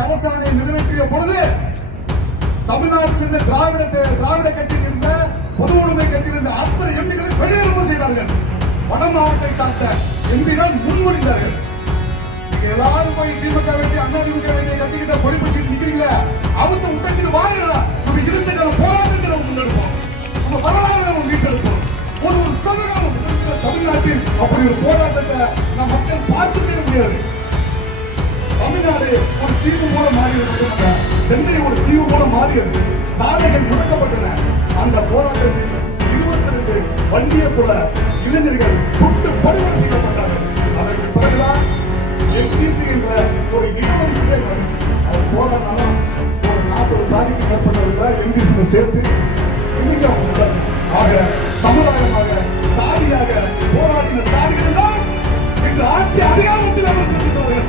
அரசாணை நிறைவேற்றிய பொழுது தமிழ்நாட்டில் இருந்த திராவிட திராவிட கட்சியில் இருந்த பொது உடைமை கட்சியில் இருந்த அத்தனை எம்பிகளை வெளியேறும் செய்தார்கள். வட மாவட்டத்தை சார்ந்த எம்பிகள் முன்மொழிந்தார்கள். எல்லாரும் போய் திமுக வேண்டிய அண்ணா திமுக வேண்டிய கட்டிக்கிட்ட பொறுப்பு நிக்கிறீங்க. அவங்க விட்டத்தில் வாங்கடா நம்ம இருந்த கால போராட்டத்தை நம்ம முன்னெடுப்போம். நம்ம வரலாறு நம்ம மீட்டெடுப்போம். ஒரு ஒரு சமூகம் தமிழ்நாட்டில் அப்படி ஒரு போராட்டத்தை நம்ம மக்கள் பார்த்துக்க முடியாது. தமிழ்நாடு ஒரு தீவு போல மாறியது சென்னை ஒரு தீவு போல மாறியது சாலைகள் முடக்கப்பட்டன. அந்த போராட்டத்தில் இருபத்தி ரெண்டு வண்டிய குல இளைஞர்கள் சுட்டு படுகொலை செய்யப்பட்டார்கள். அதற்கு பிறகுதான் எல்டிசி என்ற ஒரு இருபது பேர் வந்துச்சு. அவர் போராடினாலும் ஒரு நாற்பது சாதிக்கு மேற்பட்டவர்கள் எம்பிசியில் சேர்த்து இன்னைக்கு அவங்க ஆக சமுதாயமாக சாதியாக போராடின சாதிகள் தான் இன்று ஆட்சி அதிகாரத்தில் அமர்ந்திருக்கிறார்கள்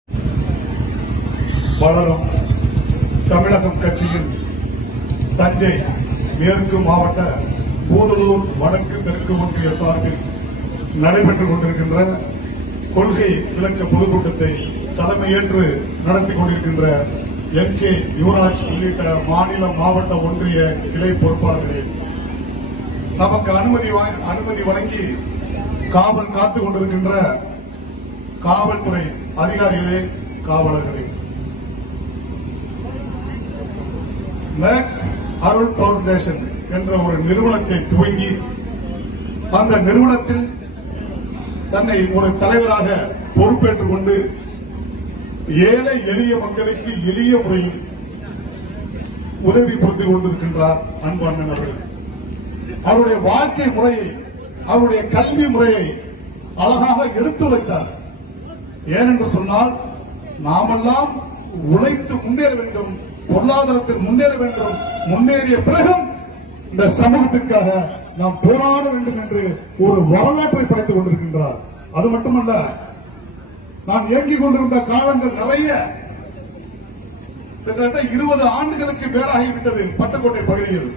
வளரும் தமிழகம் கட்சியின் தஞ்சை மேற்கு மாவட்ட கூடலூர் வடக்கு தெற்கு ஒன்றிய சார்பில் நடைபெற்றுக் கொண்டிருக்கின்ற கொள்கை விளக்க பொதுக்கூட்டத்தை தலைமையேற்று நடத்தி கொண்டிருக்கின்ற என் கே. யுவராஜ் உள்ளிட்ட மாநில மாவட்ட ஒன்றிய கிளை பொறுப்பாளர்களே நமக்கு அனுமதி அனுமதி வழங்கி காவல் காத்துக் கொண்டிருக்கின்ற காவல்துறை அதிகாரிகளே காவலர்களே மேக்ஸ் அருள் பவுண்டேஷன் என்ற ஒரு நிறுவனத்தை துவங்கி அந்த நிறுவனத்தில் தன்னை ஒரு தலைவராக பொறுப்பேற்றுக் கொண்டு ஏழை எளிய மக்களுக்கு எளிய முறையில் உதவி புரிந்து கொண்டிருக்கின்றார் அன்பண்ணன் அவர்கள் அவருடைய வாழ்க்கை முறையை அவருடைய கல்வி முறையை அழகாக எடுத்துரைத்தார் ஏனென்று சொன்னால் நாமெல்லாம் உழைத்து முன்னேற வேண்டும் பொருளாதாரத்தில் முன்னேற வேண்டும் முன்னேறிய பிறகும் இந்த சமூகத்திற்காக நாம் போராட வேண்டும் என்று ஒரு வரலாற்றை படைத்துக் கொண்டிருக்கின்றார். அது மட்டுமல்ல நான் இயங்கிக் கொண்டிருந்த காலங்கள் நிறைய கிட்டத்தட்ட இருபது ஆண்டுகளுக்கு மேலாகிவிட்டது பட்டுக்கோட்டை பகுதியில்.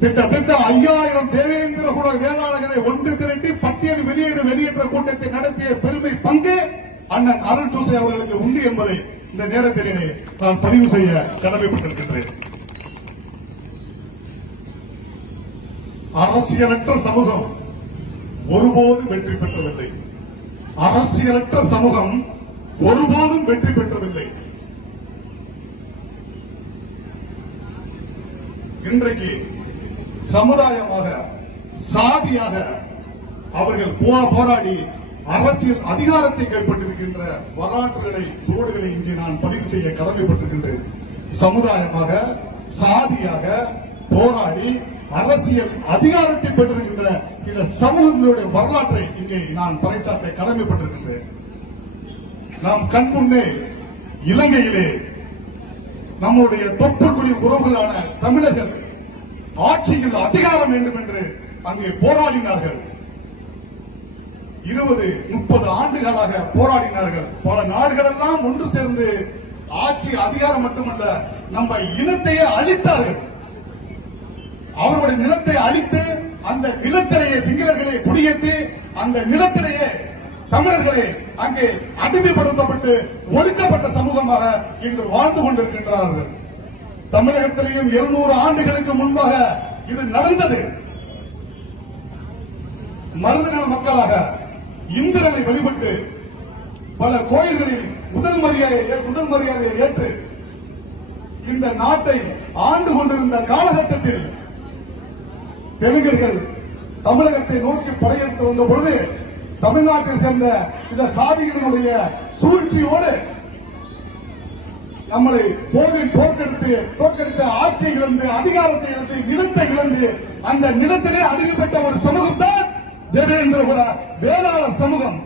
கிட்டத்தட்ட ஐயாயிரம் தேவேந்திர குல வேளாளர்களை ஒன்று திரட்டி பட்டியல் வெளியீடு வெளியேற்ற கூட்டத்தை நடத்திய பெருமை பங்கு அண்ணன் அருள் ஜோசை அவர்களுக்கு உண்டு என்பதை இந்த நேரத்திலே நான் பதிவு செய்ய கடமைப்பட்டிருக்கின்றேன். அரசியலற்ற சமூகம் ஒருபோதும் வெற்றி பெற்றதில்லை. அரசியலற்ற சமூகம் ஒருபோதும் வெற்றி பெற்றதில்லை. இன்றைக்கு சமுதாயமாக சாதியாக அவர்கள் போ- போராடி அரசியல் அதிகாரத்தை கைப்பற்றிருக்கின்ற வரலாற்றுகளை சுவடுகளை இன்று நான் பதிவு செய்ய கடமைப்பட்டிருக்கின்றேன். சமுதாயமாக சாதியாக போராடி அரசியல் அதிகாரத்தை பெற்றிருக்கின்ற இந்த சமூகங்களுடைய வரலாற்றை இங்கே நான் பறைசாற்ற கடமைப்பட்டிருக்கின்றேன். நாம் கண் முன்னே இலங்கையிலே நம்முடைய தொப்புக்குடி உறவுகளான தமிழர்கள் ஆட்சியில் அதிகாரம் வேண்டும் என்று அங்கே போராடினார்கள். இருபது முப்பது ஆண்டுகளாக போராடினார்கள். பல நாடுகளெல்லாம் ஒன்று சேர்ந்து ஆட்சி அதிகாரம் மட்டுமல்ல நம்ம இனத்தையே அழித்தார்கள். அவருடைய நிலத்தை அழித்து அந்த நிலத்திலேயே சிங்களர்களை குடியேற்றி அந்த நிலத்திலேயே தமிழர்களை அங்கே அடிமைப்படுத்தப்பட்டு ஒடுக்கப்பட்ட சமூகமாக இன்று வாழ்ந்து கொண்டிருக்கின்றார்கள். தமிழகத்திலேயும் இருநூறு ஆண்டுகளுக்கு முன்பாக இது நடந்தது. மருதநல மக்களாக இந்திரனை வழிபட்டு பல கோயில்களில் முதல் மரியாதையை முதல் மரியாதையை ஏற்று இந்த நாட்டை ஆண்டு கொண்டிருந்த காலகட்டத்தில் தெலுங்கர்கள் தமிழகத்தை நோக்கி படையெடுத்து வந்த பொழுது தமிழ்நாட்டில் சேர்ந்த இந்த சாதிகளினுடைய சூழ்ச்சியோடு நம்மளை போரில் தோற்கெடுத்து தோற்கெடுத்த ஆட்சி இழந்து அதிகாரத்தை இழந்து நிலத்தை இழந்து அந்த நிலத்திலே அடிக்கப்பட்ட ஒரு சமூகம் தான் தேவேந்திர குல வேளாளர் சமூகம்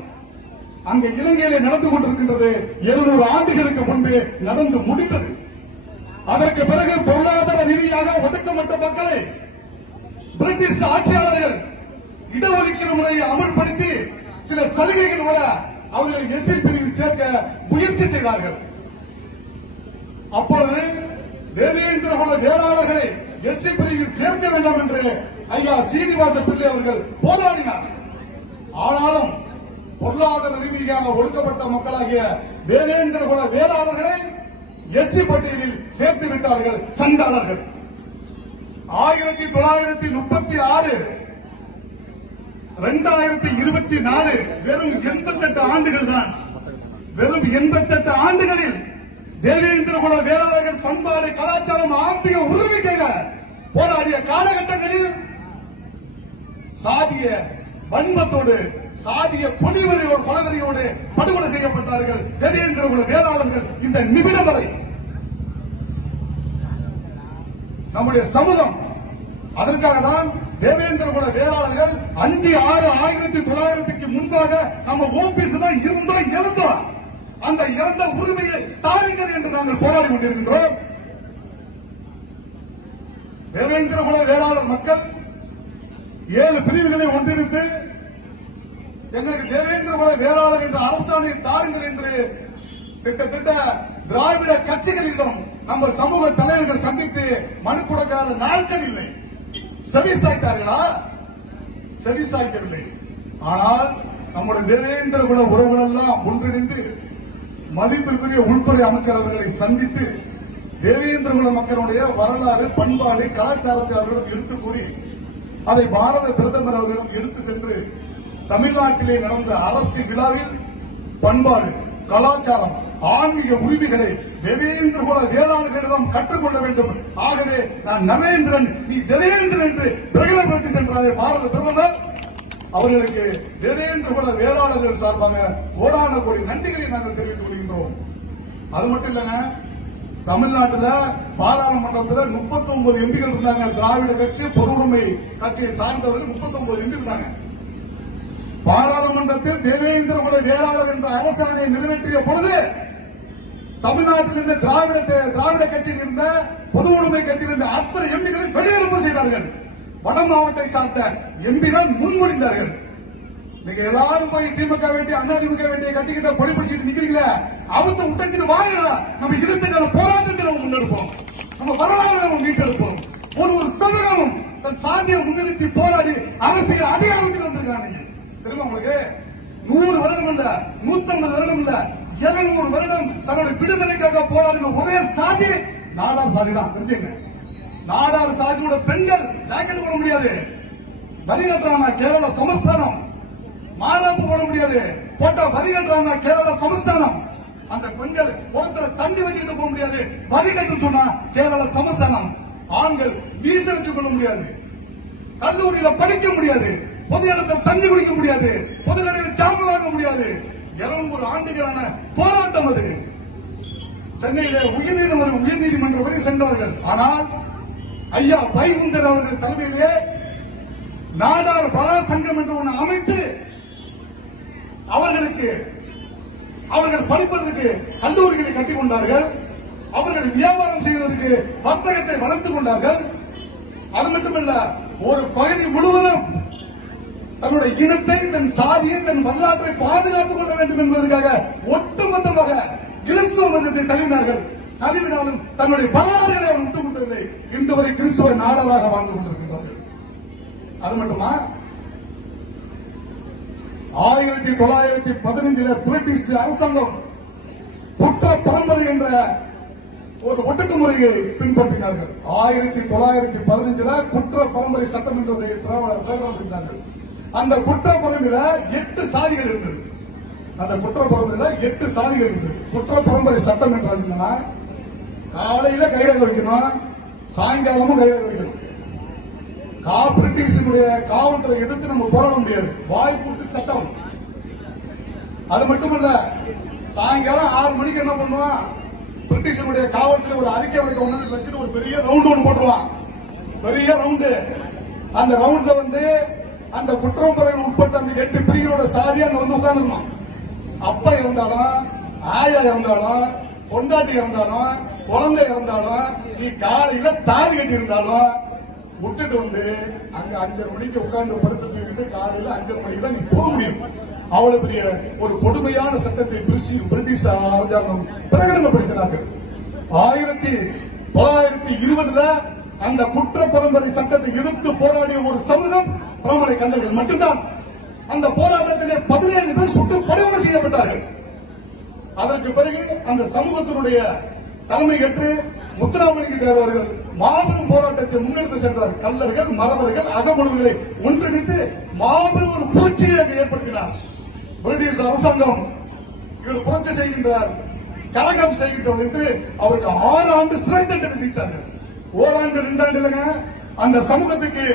அங்கு இலங்கையிலே நடந்து கொண்டிருக்கின்றது எழுநூறு ஆண்டுகளுக்கு முன்பே நடந்து முடிந்தது. அதற்கு பிறகு பொருளாதார ரீதியாக ஒடுக்கப்பட்ட மக்களை பிரிட்டிஷ் ஆட்சியாளர்கள் இடஒதுக்கீடு முறையை அமல்படுத்தி சில சலுகைகள் வர அவர்களை எஸ்சி பிரிவில் சேர்க்க முயற்சி செய்தார்கள். அப்பொழுது தேவேந்திர குல வேளாளர்களை எஸ்சி பிரிவில் சேர்க்க வேண்டாம் என்று ஐயா சீனிவாச பிள்ளை அவர்கள் போராடினார். ஆனாலும் பொருளாதார ரீதியாக ஒடுக்கப்பட்ட மக்களாகிய தேவேந்திர குல வேளாளர்களை எஸ்சி பட்டியலில் சேர்த்து விட்டார்கள் சண்டாளர்கள். ஆயிரத்தி தொள்ளாயிரத்தி முப்பத்தி ஆறு இரண்டாயிரத்தி இருபத்தி நாலு வெறும் எண்பத்தெட்டு ஆண்டுகள் தான். வெறும் எண்பத்தெட்டு ஆண்டுகளில் தேவேந்திர குல வேளாளர்கள் பண்பாடு கலாச்சாரம் ஆன்மீக உரிமைக்காக போராடிய காலகட்டங்களில் சாதிய வன்மத்தோடு சாதிய பொடிவரையோடு கொலவெறியோடு படுகொலை செய்யப்பட்டார்கள் தேவேந்திர குல வேளாளர்கள் இந்த நிமிடம் வரை. நம்முடைய சமூகம் அதற்காக தான் தேவேந்திர குல வேளாளர்கள் அஞ்சு ஆறு ஆயிரத்தி தொள்ளாயிரத்துக்கு முன்பாக நம்ம ஓபிஎஸ் தான் இருந்தோம் இருந்தோம் அந்த இறந்த உரிமையை தாருங்கள் என்று நாங்கள் போராடி கொண்டிருக்கின்றோம். தேவேந்திர குல வேளாளர் மக்கள் ஏழு பிரிவுகளை ஒன்றிணைத்து எங்களுக்கு தேவேந்திர குல வேளாளர் என்ற அரசாணையை தாருங்கள் என்று கிட்டத்தட்ட திராவிட கட்சிகளிடம் நம்ம சமூக தலைவர்கள் சந்தித்து மனு கொடுக்காத நாட்கள் இல்லை. செவி சாய்த்தார்களா செவி சாய்க்கவில்லை ஆனால் நம்முடைய தேவேந்திர குல உறவுகள் எல்லாம் ஒன்றிணைந்து மதிப்பிற்குரிய உள்துறை அமைச்சர் அவர்களை சந்தித்து தேவேந்திர குல மக்களுடைய வரலாறு பண்பாடு கலாச்சாரத்தை அவர்களிடம் எடுத்துக் கூறி அதை பாரத பிரதமர் அவர்களிடம் எடுத்து சென்று தமிழ்நாட்டிலே நடந்த அரசு விழாவில் பண்பாடு கலாச்சாரம் ஆன்மீக உரிமைகளை தேவேந்திர குல வேளாளர்களிடம் கற்றுக்கொள்ள வேண்டும். ஆகவே நான் நரேந்திரன் நீ தேவேந்திரன் என்று பிரகடனப்படுத்தி சென்றாரே பாரத பிரதமர் அவர்களுக்கு தேவேந்திர குல வேளாளர்கள் சார்பாக கோடான கோடி நன்றிகளை நாங்கள் தெரிவித்துக் கொள்கின்றோம் அது மட்டும் இல்லைங்க தமிழ்நாட்டுல பாராளுமன்றத்தில் 39 ஒன்பது எம்பிகள் இருந்தாங்க. திராவிட கட்சி பொதுவுடைமை கட்சியை சார்ந்தவர்கள் 39 ஒன்பது எம்பி இருந்தாங்க. பாராளுமன்றத்தில் தேவேந்திர குல வேளாளர் என்ற அரசாணையை நிறைவேற்றிய பொழுது தமிழ்நாட்டில் இருந்த திராவிட திராவிட கட்சியில் இருந்த பொது உடைமை கட்சியில் இருந்த அத்தனை எம்பிகளை வெளியேறுப்பு செய்தார்கள். வட மாவட்டத்தை சார்ந்த எம்பிகள் முன்மொழிந்தார்கள். நீங்க எல்லாரும் போய் திமுக வேண்டிய அண்ணா திமுக வேண்டிய கட்டிக்கிட்ட பொடி பிடிச்சிட்டு நிக்கிறீங்களே அவத்த உட்டங்கிற வாயில நம்ம இருபத்தி போராட்டத்தை நம்ம முன்னெடுப்போம். நம்ம வரலாறு நம்ம மீட்டெடுப்போம். ஒரு ஒரு சமூகமும் தன் சாதியை முன்னிறுத்தி போராடி அரசியல் அதிகாரத்தில் வந்திருக்காங்க தெரியுமா உங்களுக்கு? நூறு வருடம் இல்ல நூத்தம்பது வருடம் இல்ல இருநூறு வருடம் தங்களுடைய விடுதலைக்காக போராடின ஒரே சாதி நாடார் சாதி தான். தெரிஞ்சுங்க. நாடார் சாதியோட பெண்கள் ஜாக்கெட் போட முடியாது. வரி கட்டுறாங்க கேரள சமஸ்தானம். மாதாப்பு போட முடியாது. போட்டா வரி கட்டுறாங்க கேரள சமஸ்தானம். அந்த பெண்கள் குளத்துல தண்ணி வச்சுக்கிட்டு போக முடியாது. வரி சொன்னா கேரள சமசனம் ஆண்கள் வீச வச்சு கொள்ள முடியாது. கல்லூரியில படிக்க முடியாது. பொது இடத்துல தண்ணி குடிக்க முடியாது. பொது இடத்தில் ஜாம வாங்க முடியாது. இருநூறு ஆண்டுகளான போராட்டம் அது. சென்னையிலே உயர்நீதிமன்ற உயர்நீதிமன்றம் வரை சென்றார்கள். ஆனால் ஐயா வைகுந்தர் அவர்கள் தலைமையிலே நாடார் பலா சங்கம் என்று ஒன்று அமைத்து அவர்களுக்கு அவர்கள் படிப்பதற்கு கல்லூரிகளை கட்டிக் கொண்டார்கள் அவர்கள் வியாபாரம் செய்வதற்கு வர்த்தகத்தை வளர்த்துக் கொண்டார்கள். அது மட்டுமல்ல ஒரு பகுதி முழுவதும் தன்னுடைய இனத்தை தன் சாதியை தன் வரலாற்றை பாதுகாத்துக் கொள்ள வேண்டும் என்பதற்காக ஒட்டுமொத்தமாக கிறிஸ்துவ மதத்தை தழுவினார்கள். தழுவினாலும் தன்னுடைய வரலாறுகளை அவர் விட்டுக் கொடுத்ததில்லை இன்று வரை கிறிஸ்துவ நாடலாக வாழ்ந்து கொண்டிருக்கின்றார்கள். அது மட்டுமா? ஆயிரத்தி தொள்ளாயிரத்தி பதினைஞ்சில பிரிட்டிஷ் அரசாங்கம் குற்ற பரம்பரை என்ற ஒரு ஒடுக்குமுறையை பின்பற்றினார்கள். ஆயிரத்தி தொள்ளாயிரத்தி பதினஞ்சுல குற்ற பரம்பரை சட்டம் என்ற பிரகடனப்படுத்தினார்கள் அந்த குற்ற பரம்பரையில எட்டு சாதிகள் இருந்தது. அந்த குற்ற பரம்பரையில எட்டு சாதிகள் இருந்தது. குற்ற பரம்பரை சட்டம் என்றால் காலையில கைரக வைக்கணும் சாயங்காலமும் கைரக வைக்கணும். பிரிட்டிஷனுடைய காவல்துறை எதிர்த்து நம்ம போராட முடியாது. வாய்ப்பூட்டு சட்டம். அது மட்டுமல்ல சாயங்காலம் ஆறு மணிக்கு என்ன பண்ணுவான்? பிரிட்டிஷனுடைய காவல்துறை ஒரு அறிக்கை வரைக்கும் ஒன்று வச்சுட்டு ஒரு பெரிய ரவுண்ட் ஒன்று போட்டுருவான். பெரிய ரவுண்டு அந்த ரவுண்ட்ல வந்து அந்த குற்றமுறைகள் உட்பட்ட அந்த எட்டு பிரிவுகளோட சாதி அங்க வந்து உட்கார்ந்துருமா அப்பா இருந்தாலும் ஆயா இருந்தாலும் பொண்டாட்டி இருந்தாலும் குழந்தை இறந்தாலும் நீ காலையில தாலி கட்டி இருந்தாலும் விட்டுட்டு வந்து அங்க அஞ்சரை மணிக்கு உட்கார்ந்து படுத்து தூக்கிட்டு காலையில அஞ்சரை மணிக்கு தான் நீ போக முடியும். அவ்வளவு பெரிய ஒரு கொடுமையான சட்டத்தை பிரிசி பிரிட்டிஷ் அரசாங்கம் பிரகடனப்படுத்தினார்கள். ஆயிரத்தி தொள்ளாயிரத்தி இருபதுல அந்த குற்ற பரம்பரை சட்டத்தை எதிர்த்து போராடிய ஒரு சமூகம் பிரமலை கண்டர்கள் மட்டும்தான். அந்த போராட்டத்திலே பதினேழு பேர் சுட்டு படுகொலை செய்யப்பட்டார்கள். அதற்கு பிறகு அந்த சமூகத்தினுடைய தலைமை ஏற்று முத்துராமலிங்க தேவர்கள் மாபெரும் போராட்டத்தை முன்னெடுத்து சென்றார் கல்லர்கள் மரபர்கள் அகமுழுகளை ஒன்றிணைத்து மாபெரும் ஒரு புரட்சியை ஏற்படுத்தினார். பிரிட்டிஷ் அரசாங்கம் இவர் புரட்சி செய்கின்றார் கலகம் செய்கின்றோம் என்று அவருக்கு ஆறு ஆண்டு சிறை தண்டனை விதித்தார்கள். ஓராண்டு ரெண்டாண்டு இல்லைங்க அந்த சமூகத்துக்கு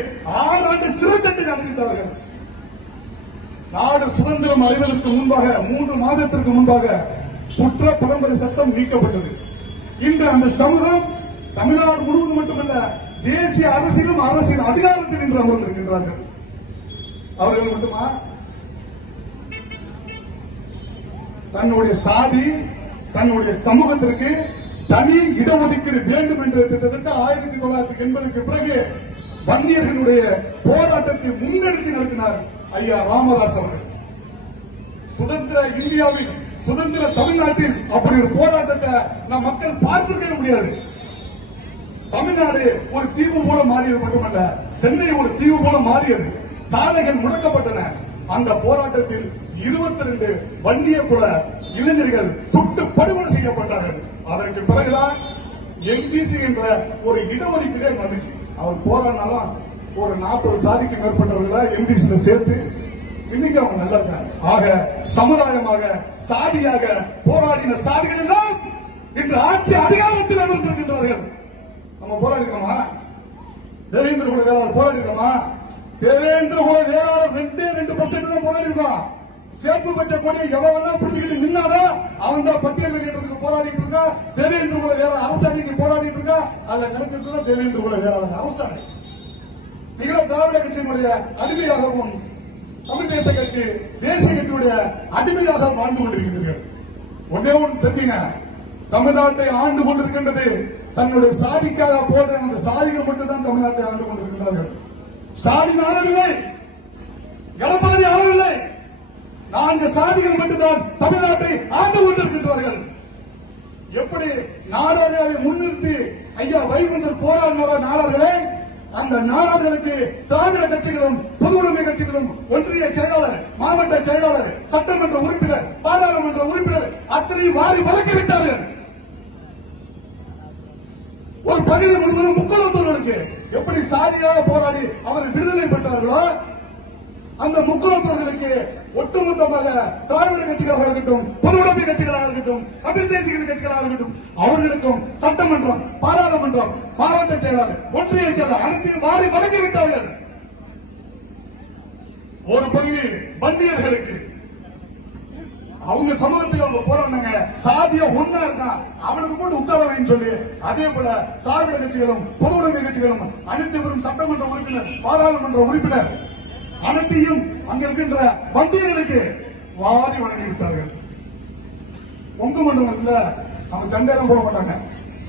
ஆறு ஆண்டு சிறை தண்டனை அறிவித்தார்கள் நாடு சுதந்திரம் அடைவதற்கு முன்பாக மூன்று மாதத்திற்கு முன்பாக குற்ற பரம்பரை சட்டம் நீக்கப்பட்டது. இன்று அந்த சமூகம் தமிழ்நாடு முழுவதும் மட்டுமல்ல தேசிய அரசியலும் அரசியல் அதிகாரத்தில் இன்று இருக்கின்றார்கள் அவர்கள் மட்டுமா? தன்னுடைய சாதி தன்னுடைய சமூகத்திற்கு தனி இடஒதுக்கீடு வேண்டும் என்று கிட்டத்தட்ட ஆயிரத்தி தொள்ளாயிரத்தி எண்பதுக்கு பிறகு வன்னியர்களுடைய போராட்டத்தை முன்னெடுத்து நடத்தினார் ஐயா ராமதாஸ் அவர்கள். சுதந்திர இந்தியாவில் சுதந்திர தமிழ்நாட்டில் அப்படி ஒரு போராட்டத்தை நம் மக்கள் பார்த்துக்கவே முடியாது. தமிழ்நாடு ஒரு தீவு போல மாறியது மட்டுமல்ல சென்னை ஒரு தீவு போல மாறியது. சாலைகள் முடக்கப்பட்டன. அந்த போராட்டத்தில் இருபத்தி ரெண்டு வண்டிய குல இளைஞர்கள் சுட்டு படுகொலை செய்யப்பட்டார்கள். அதற்கு பிறகுதான் எம்பிசி என்ற ஒரு இடஒதுக்கீடே வந்துச்சு. அவர் போராடினாலும் ஒரு நாற்பது சாதிக்கு மேற்பட்டவர்களை எம்பிசில சேர்த்து இன்னைக்கு அவங்க நல்லா இருக்காங்க ஆக சமுதாயமாக சாதியாக போராடின சாதிகள் எல்லாம் இன்று ஆட்சி அதிகாரத்தில் அமர்ந்திருக்கின்றார்கள். நம்ம போராடிக்கிறோமா? தேவேந்திர குல வேளாளர் போராடிக்கிறோமா? தேவேந்திர குல வேளாளர் ரெண்டே ரெண்டு பர்சன்ட் தான் போராடிருக்கோம் சேப்பு பச்சை கொடி எவன் பிடிச்சிக்கிட்டு நின்னாரோ அவன் தான் பட்டியல் வெளியிடுறதுக்கு போராடிட்டு இருக்கா. தேவேந்திர குல வேளாளர் அரசாணிக்கு போராடிட்டு இருக்கா. அதுல கிடைச்சிட்டு தான் தேவேந்திர குல வேளாளர் அரசாணை நீங்களும் திராவிட கட்சியினுடைய அடிமையாகவும் தமிழ் தேச கட்சி தேசிய கட்சியுடைய அடிமையாக வாழ்ந்து கொண்டிருக்கிறீர்கள். ஒன்னே ஒன்று தெரியுங்க தமிழ்நாட்டை ஆண்டு கொண்டிருக்கின்றது தன்னுடைய சாதிக்காக போன்ற அந்த சாதிகள் மட்டும்தான் தமிழ்நாட்டை ஆண்டு கொண்டிருக்கிறார்கள். ஸ்டாலின் ஆளவில்லை. எடப்பாடி ஆளவில்லை. நான்கு சாதிகள் மட்டும்தான் தமிழ்நாட்டை ஆண்டு கொண்டிருக்கின்றார்கள். எப்படி நாடார்களை முன்னிறுத்தி ஐயா வைகுந்தர் போராடினாரோ நாடார்களே அந்த நாடார்களுக்கு திராவிட கட்சிகளும் பொதுவுடைமை கட்சிகளும் ஒன்றிய செயலாளர் மாவட்ட செயலாளர் சட்டமன்ற உறுப்பினர் பாராளுமன்ற உறுப்பினர் அத்தனையும் வாரி வழங்கி ஒரு பகுதி முழுவதும் முக்கோணத்தூர்களுக்கு எப்படி சாதியாக போராடி அவர் விடுதலை பெற்றார்களோ அந்த முக்கோணத்தூர்களுக்கு ஒட்டுமொத்தமாக திராவிட கட்சிகளாக இருக்கட்டும் பொதுவுடைமை கட்சிகளாக இருக்கட்டும் தமிழ் தேசிய கட்சிகளாக இருக்கட்டும் அவர்களுக்கும் சட்டமன்றம் பாராளுமன்றம் மாவட்ட செயலாளர் ஒன்றிய செயலாளர் அனைத்தையும் மாறி வழங்கிவிட்டார்கள் ஒரு பகுதி வன்னியர்களுக்கு அவங்க சமூகத்துக்கு அவங்க போராடினாங்க சாதியா ஒன்னா இருக்கான் அவனுக்கு போட்டு உத்தரவைன்னு சொல்லி அதே போல திராவிட கட்சிகளும் பொதுவுடைமை கட்சிகளும் அனைத்து பெரும் சட்டமன்ற உறுப்பினர் பாராளுமன்ற உறுப்பினர் அனைத்தையும் அங்க இருக்கின்ற வண்டியர்களுக்கு வாரி வழங்கி விட்டார்கள். பொங்கு மண்டலத்துல அவங்க சண்டையெல்லாம் போட மாட்டாங்க.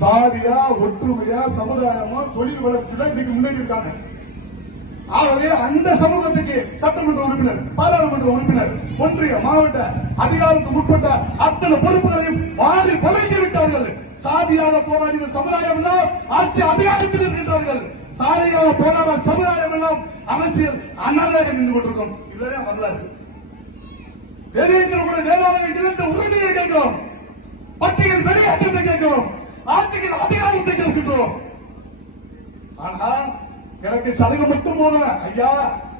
சாதியா ஒற்றுமையா சமுதாயமா தொழில் வளர்ச்சியில இன்னைக்கு முன்னேறி இருக்காங்க. ஆகவே அந்த சமூகத்துக்கு சட்டமன்ற உறுப்பினர் பாராளுமன்ற உறுப்பினர் ஒன்றிய மாவட்ட அதிகாரத்துக்கு உட்பட்ட அத்தனை பொறுப்புகளையும் வாரி வழங்கி விட்டார்கள். சாதியாக போராடிய சமுதாயம் எல்லாம் ஆட்சி அதிகாரத்தில் இருக்கின்றார்கள். சாதியாக போராட சமுதாயம் எல்லாம் அரசியல் அண்ணாதாக நின்று கொண்டிருக்கும். இதுதான் வரலாறு. தேவேந்திர குல வேளாண்மை இழந்த உரிமையை கேட்கிறோம். பட்டியல் வெளியேற்றத்தை கேட்கிறோம். ஆட்சியில் அதிகாரத்தை கேட்கின்றோம். ஆனா எனக்கு சலுகை மட்டும் போதும். ஐயா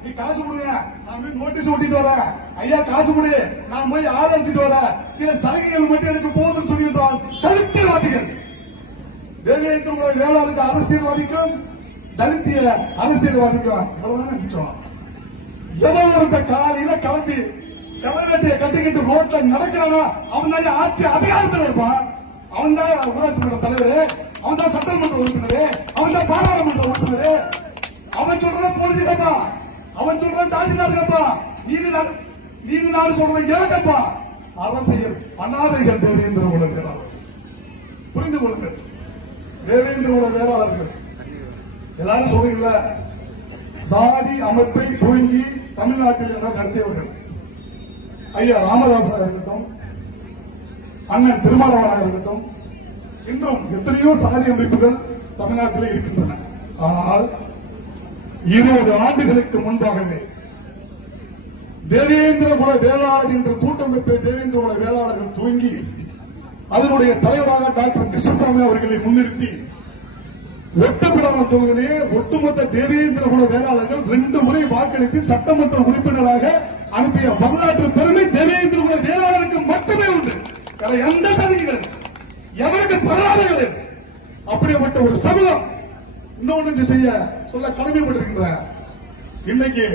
நீ காசு கொடுங்க நான் போய் நோட்டீஸ் ஓட்டிட்டு வரேன். ஐயா காசு கொடு. நான் போய் ஆதரிச்சுட்டு வரேன். சில சலுகைகள் மட்டும் எனக்கு போதும் சொல்கின்றான் கருத்தியவாதிகள் தேவேந்திர கூட வேளாளுக்கு அரசியல்வாதிக்கும் தலித்திய அரசியல்வாதிக்கும் இவ்வளவுதானே மிச்சம். எவன் இருந்த காலையில கிளம்பி கிளம்பட்டிய கட்டிக்கிட்டு ரோட்ல நடக்கிறானா அவன் தான் ஆட்சி அதிகாரத்தில் இருப்பான். அவன் தான் ஊராட்சி மன்ற தலைவர். அவன் தான் சட்டமன்ற உறுப்பினர். அவன் தான் பாராளுமன்ற உறுப்பினர். அவன் சொல்றான் போலீஸ் கேப்பா. அவன் சொல்றான் தாசில்தார் கேப்பா. நீதி நாடு நீதி நாடு சொல்றத ஏன் அரசியல் அனாதைகள் தேவேந்திர உலகிறார் புரிந்து கொள்ளுங்கள். தேவேந்திர குல வேளாளர்கள். எல்லாரும் சொல்றீங்கள சாதி அமைப்பை புழுங்கி தமிழ்நாட்டில் எல்லாம் நடத்தியவர்கள்? ஐயா ராமதாசா இருக்கட்டும் அண்ணன் திருமாவளவனாக இருக்கட்டும் இன்றும் எத்தனையோ சாதி அமைப்புகள் தமிழ்நாட்டிலே இருக்கின்றன. ஆனால் இருபது ஆண்டுகளுக்கு முன்பாகவே தேவேந்திர குல வேளாளர் என்ற கூட்டமைப்பை தேவேந்திர குல வேளாளர்கள் துவங்கி அதனுடைய தலைவராக டாக்டர் கிருஷ்ணசாமி அவர்களை முன்னிறுத்தி ஒட்டப்பிடாம தொகுதியிலே ஒட்டுமொத்த தேவேந்திர குல வேளாளர்கள் ரெண்டு முறை வாக்களித்து சட்டமன்ற உறுப்பினராக அனுப்பிய வரலாற்று பெருமை தேவேந்திர குல வேளாளருக்கு மட்டுமே உண்டு. வேற எந்த சதிகளும் எவருக்கு வரலாறு அப்படிப்பட்ட ஒரு சமூகம் இன்னொன்று செய்ய சொல்ல கடமைப்பட்டிருக்கின்றார். இன்னைக்கு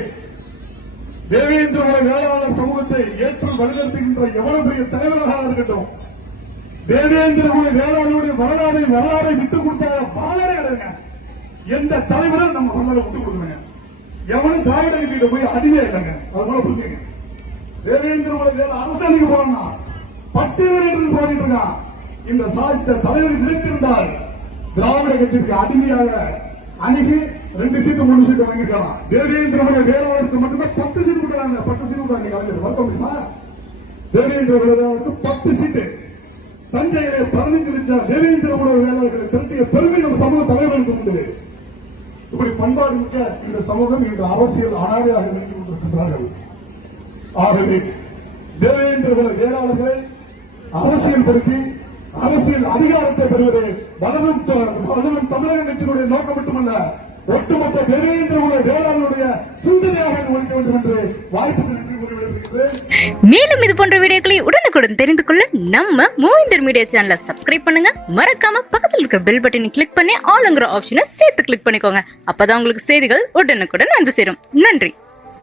தேவேந்திர வேளாளர் சமூகத்தை ஏற்று வழிநடத்துகின்ற எவ்வளவு பெரிய தலைவர்களாக இருக்கட்டும் தேவேந்திரகுல வேளாளருடைய வரலாறை வரலாறை விட்டுக் கொடுத்த வரலாறே இடங்க எந்த தலைவரும் நம்ம வரலாறு விட்டுக் கொடுக்கணுங்க எவனும் திராவிட கட்சியிட்ட போய் அடிமையா இல்லைங்க. அது புரிஞ்சுங்க. தேவேந்திரகுல வேலை அரசாணைக்கு போறோம்னா பத்து என்று போயிட்டு இருக்கான் இந்த சாதித்த தலைவர் நினைத்திருந்தால் திராவிட கட்சிக்கு அடிமையாக அணுகி ரெண்டு சீட்டு மூணு சீட்டு வாங்கிருக்கலாம் தேவேந்திர குல வேளாளருக்கு மட்டும்தான் பத்து சீட்டு கொடுக்குறாங்க. பத்து சீட்டு கொடுத்தாங்க கலைஞர் மறக்க முடியுமா தேவேந்திர வேளாளருக்கு பத்து சீட்டு தஞ்சையிலே பதினஞ்சு லட்சம் தேவேந்திர வேளாளர்களை திரட்டிய பெருமை நம்ம சமூக தலைவர்களுக்கு உண்டு. இப்படி பண்பாடு மிக்க இந்த சமூகம் இன்று அரசியல் அனாதையாக நின்று கொண்டிருக்கின்றார்கள். ஆகவே தேவேந்திர வேளாளர்களை அரசியல் படுத்தி அரசியல் அதிகாரத்தை பெறுவது வளரும் வளரும் தமிழக கட்சியினுடைய நோக்கம் மட்டுமல்ல ஒட்டுமொத்த தேவேந்திர குல வேளாளருடைய சிந்தனையாக ஒழிக்க வேண்டும் என்று வாய்ப்புக்கு நன்றி கூறி மேலும் இது போன்ற வீடியோக்களை உடனுக்குடன் தெரிந்து கொள்ள நம்ம மூவிந்தர் மீடியா சேனலை சப்ஸ்கிரைப் பண்ணுங்க. மறக்காம பக்கத்தில் இருக்கிற பெல் பட்டனை கிளிக் பண்ணி ஆளுங்கிற ஆப்ஷனை சேர்த்து கிளிக் பண்ணிக்கோங்க. அப்பதான் உங்களுக்கு செய்திகள் உடனுக்குடன் வந்து சேரும். நன்றி.